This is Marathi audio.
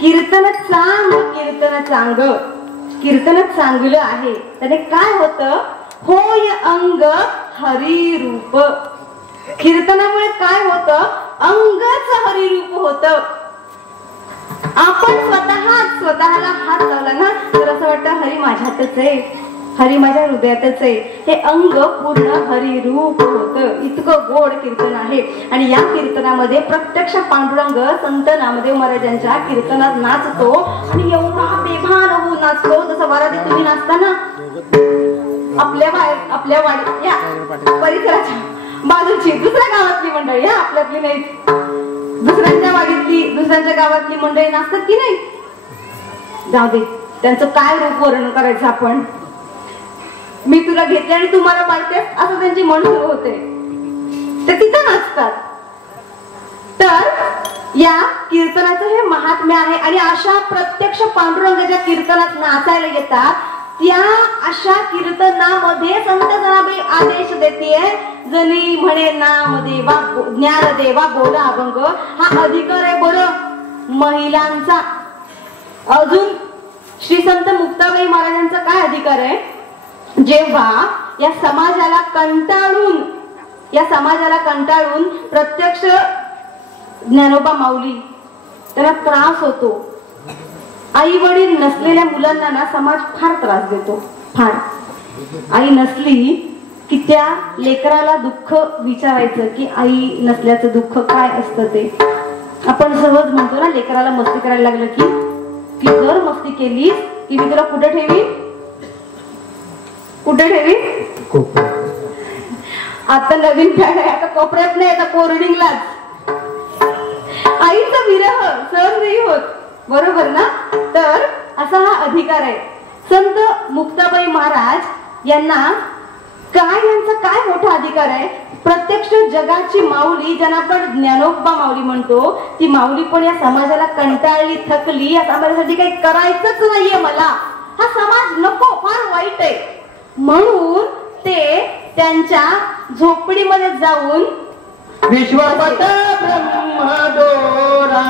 कीर्तन चांग कीर्तन चांगलं आहे त्याने काय होतं, होय अंग हरिरूप. कीर्तनामुळे काय होतं, अंगच हरिरूप होतं. आपण स्वतःला हात लावला ना तर असं वाटतं हरी माझ्यातच आहे, हरी माझ्या हृदयातच आहे. हे अंग पूर्ण हरिरूप होतं. इतकं गोड कीर्तन आहे. आणि या कीर्तनामध्ये प्रत्यक्ष पांडुरंग संत नामदेव महाराजांच्या कीर्तनात नाचतो आणि एवढा बेभान होऊन नाचतो. जसं वरातीत तुम्ही नाचताना आपल्या वाडीत या परिसराच्या बाजूची दुसऱ्या गावातली मंडळी, या आपल्यातली नाही, दुसऱ्यांच्या वाडीतली दुसऱ्यांच्या गावातली मंडळी नाचतात की नाही, जाऊ दे त्यांचं काय रूप वर्णन करायचं आपण. मी तुला घेतले आणि तुम्हाला पाळते असं त्यांची मन सुरू होते, ते तिथं नाचतात. तर या कीर्तनाचं हे महात्म्य आहे. आणि अशा प्रत्यक्ष पांडुरंगाच्या कीर्तनात नाचायला येतात, त्या अशा कीर्तनामध्ये संत जनाबाई आदेश देते, जनी म्हणे नामदेवा ज्ञानदेवा बोला अभंग. हा अधिकार आहे बरं महिलांचा. अजून श्री संत मुक्ताबाई महाराजांचा काय अधिकार आहे, जेव्हा या समाजाला कंटाळून प्रत्यक्ष ज्ञानोबा माऊली त्यांना त्रास होतो. आई वडील नसलेल्या मुलांना ना समाज फार त्रास देतो, फार. आई नसली की त्या लेकराला दुःख विचारायचं की आई नसल्याचं दुःख काय असतं ते. आपण सहज म्हणतो ना, लेकराला मस्ती करायला लागलं की जर मस्ती केलीस की मी तुला कुठे ठेवी, आता नवीन फॅड आहे, आता कोपऱ्यात नाही, आता कोरडिंगलाच. आईचा विरह सहन नाही होत, बरोबर ना. तर असा हा अधिकार आहे. संत मुक्ताबाई महाराज यांचा काय मोठा अधिकार आहे. प्रत्यक्ष जगाची माऊली, ज्यांना आपण ज्ञानोबा माऊली म्हणतो, ती माऊली पण या समाजाला कंटाळली, थकली, या समाजासाठी काही करायचंच नाहीये मला, हा समाज नको, फार वाईट आहे, म्हणून ते त्यांच्या झोपडीमध्ये जाऊन विश्वपत ब्रह्मदोरा